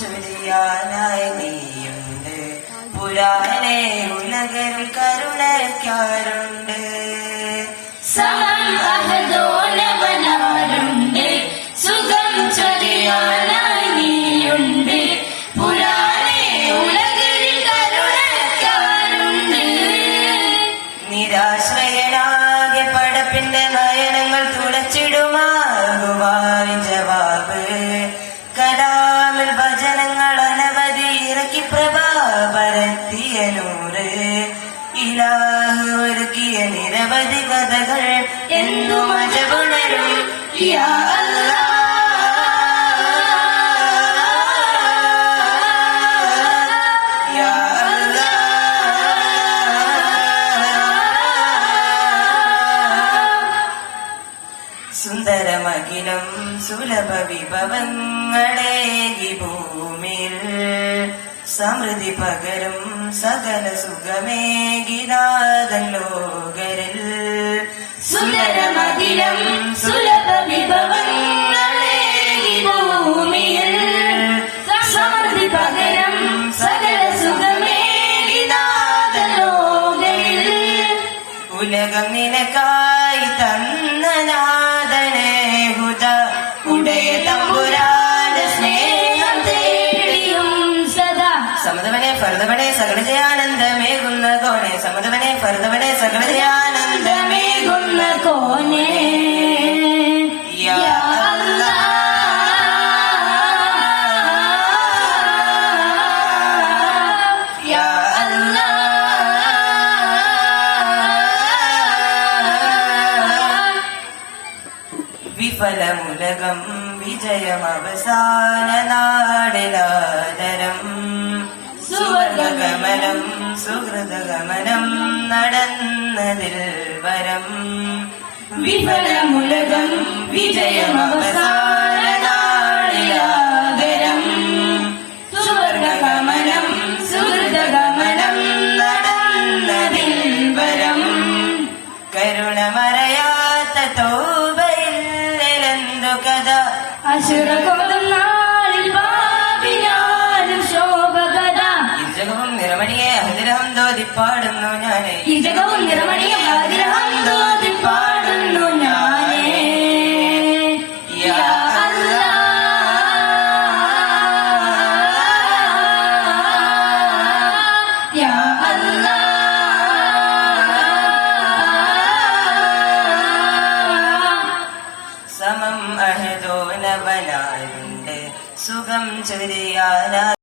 ചൊരിയാനായി നീയുണ്ട്. പുരാനെ ഉലകിൽ കരുണയ്ക്കാറുണ്ട്. സമം അഹദോനവനാരുണ്ട്. സുഖം ചൊരിയാനായി നീയുണ്ട്. പുരാനെ ഉലകിൽ കരുണയ്ക്കാറുണ്ട്. നിരാശ്രയനാകെ പടപ്പിന്റെ നയനങ്ങൾ തുളച്ചിടുമാകുവാൻ ജവാബ്. കലാമിൽ ഭജനങ്ങൾ അനവധി ഇറക്കി പ്രഭാ പരത്തിയ നൂറ്. ഇലാഹ് ഒരുക്കിയ നിരവധി കഥകൾ എന്തു മജബുണരും. യാ അല്ലാഹ് യാ സുന്ദരമഖിലം സുലഭ വിഭവങ്ങളെ ഈ ഭൂമിയിൽ സമൃദ്ധി പകരും സകല സുഖമേകിനാഥൻ ലോകരിൽ. സുന്ദരമഖിലം സുലഭ വിഭവങ്ങളെ ഈ ഭൂമിയിൽ സമൃദ്ധി പകരം സകല സുഖമേകിനാഥൻ ലോകരിൽ. ഉലകം നിനക്കായി തന്ന നാഥനെ ഹുദ ഉടയ തമ്പുരാന്റെ സ്നേഹം തേടിയും സദാ സമതവനെ ഫർദവനെ സകലജയാനന്ദമേകുന്ന കോണെ. സമതവനെ ഫർദവനെ സകലജയാനന്ദമേകുന്ന കോനെ. യാ അല്ലാഹ് യാ അല്ലാഹ്. വിഫലമുലകം വിജയമവസാന നാടിലാദരം. സുവർഗമനം സുഹൃതഗമനം നടന്നതിൽ വരം. വിഫലമുലകം വിജയമവസാന നാടിലാദരം. സുവർഗമനം സുഹൃതഗമനം നടന്നതിൽ വരം. കരുണമറയാത്ത തൗബയില്ലെന്തു കഥ. അസുരകോപം നാളിൽ പാപിയാലും ശോഭകഥ. ഇരുജകവും നിറമണിയെ അഹദിരഹം തോതിപ്പാടുന്നു ഞാനേ. ഈ ജഗവും നിറമണിയും ആഗ്രഹം തോതി പാടുന്നു ഞാനേ. യാ അല്ലാഹ് യാ അല്ലാഹ്. സമം അഹദോനവനാരുണ്ട്. സുഖം ചൊരിയാനായി